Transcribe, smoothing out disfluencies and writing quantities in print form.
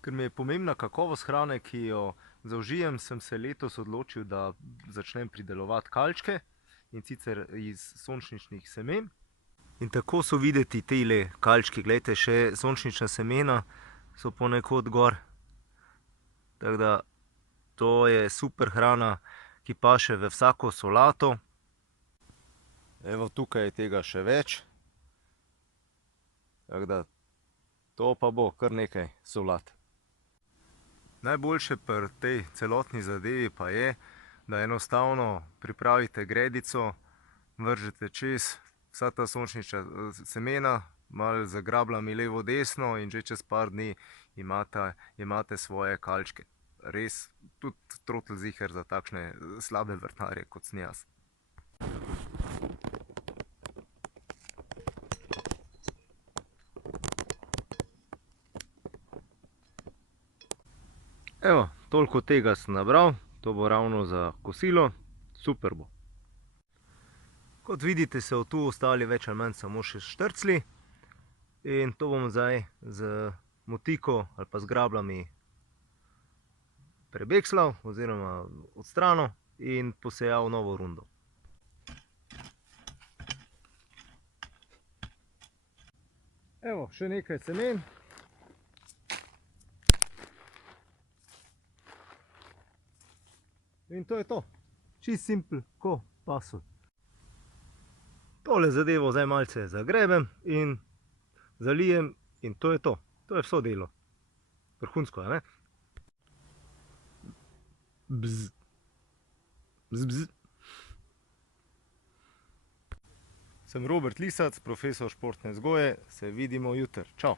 Ker mi je pomembna kakovost hrane, ki jo zaužijem, sem se letos odločil, da začnem pridelovati kalčke, in sicer iz sončničnih semen. In tako so videti tile kalčki, glejte, še sončnična semena so ponekod gor. Tako da to je super hrana, ki paše v vsako solato. Evo, tukaj je tega še več. Tako da to pa bo kar nekaj solat. Najboljše pri tej celotni zadevi pa je, da enostavno pripravite gredico, vržete čez vsa ta sončnična semena, malo zagrabljami levo desno in že čez par dni imate svoje kalčke. Res tudi trotlziher za takšne slabe vrtnarje, kot sem jaz. Evo, toliko tega sem nabral, to bo ravno za kosilo, super bo. Kot vidite, so tu ostali več ali manj samo še štrclji in to bom zdaj z motiko ali pa z grabljami prebekslal oziroma odstranil in posejal novo rundo. Evo, še nekaj semen. In to je to. Čisto simpel, ko pasulj. Tole zadevo zdaj malce zagrebem in zalijem in to je to. To je vso delo. Vrhunsko, a ne? Bzz. Bzz, bzz. Sem Robert Lisac, profesor športne vzgoje. Se vidimo jutri. Čau.